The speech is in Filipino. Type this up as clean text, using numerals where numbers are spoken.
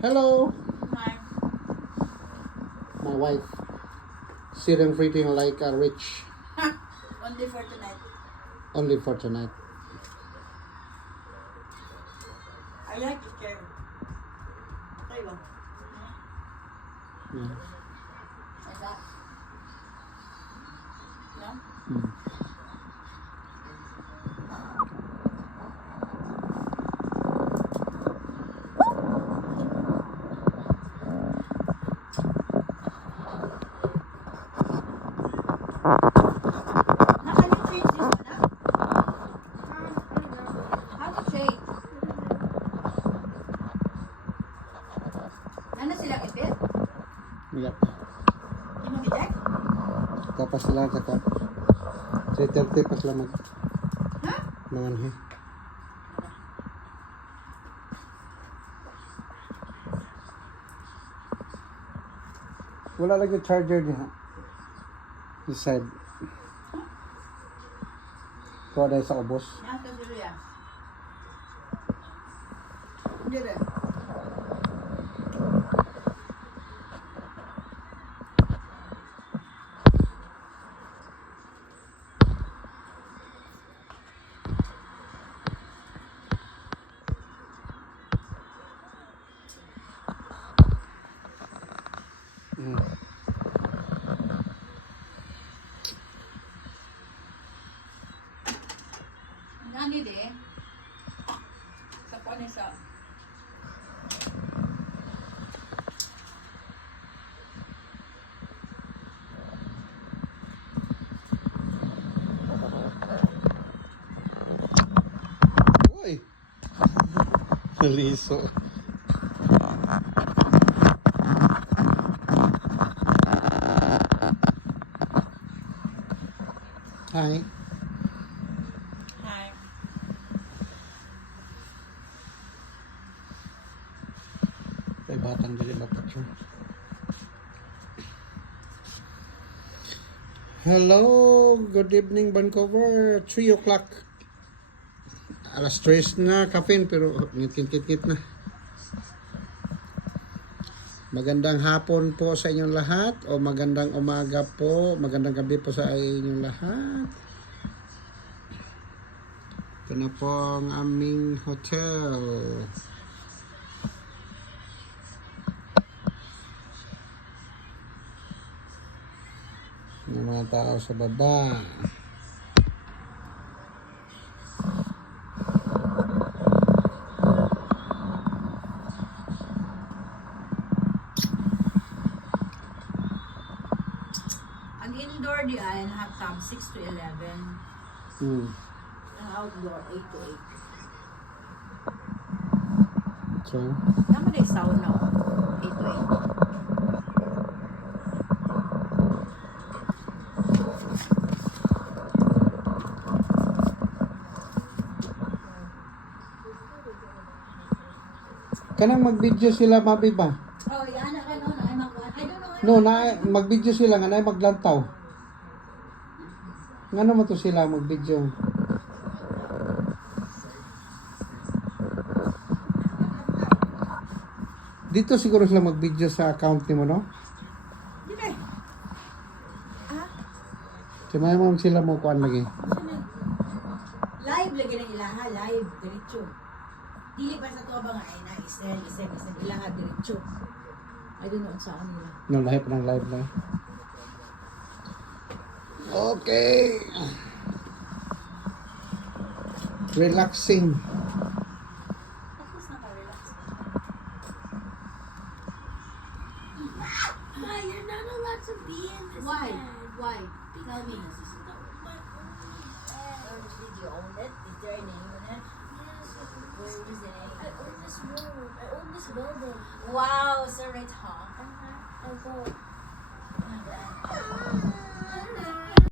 Hello, Hi. my wife. Sitting pretty like a rich. Only for tonight. Only for tonight. I like the chair. Okay ba? Yeah. Like that? No? Mm. Now, can you change this one up? How to change? Ano sila ipit? Yep. Di mo gijek? Tapos sila sa kap. 3:30 pa sila Ha? manganhi. Wala lagi charger niya. This side. Kuha dahil sa ubos. Yan sa sila. Hindi rin. Mm. Nani di? Sa kone sa... Uy! Liso. Hi. Hi. May batang dili mapatyo. Hello, good evening Vancouver. 3 o'clock. Alas 3 na kafin pero ngit-ngit na. Magandang hapon po sa inyong lahat o magandang umaga po, magandang gabi po sa inyong lahat. Ito na po ang aming hotel. Yung mga tao sa baba. Ang indoor di ay hot tub 6 to 11. Ang outdoor 8 to 8. So, Naman ay sauna 8 to 8. kanang mag-video sila mabi ba? Oh, yan na kayo na ay magwan. I don't know. No, na mag-video sila nga na maglantaw. Nga naman to sila mag-video. Dito siguro sila mag-video sa account ni mo, no? Dili. Ah, Kaya mo sila mo kuan lagi. live lagi na ilaha, live diretso. Dili pa sa tuwa ba nga ay na isel ilaha diretso. I don't know saan nila. No, live ng live na. Okay. Relaxing. Tapos naka-relax. Ma, you're not allowed to be in this Why? bed. Why? Tell me. This is not my only bed. Did you own it? Is there a name on it? Yes, Where is the name? I own this room. I own this building. Wow, so rich, huh? I go. Oh my God. I don't know.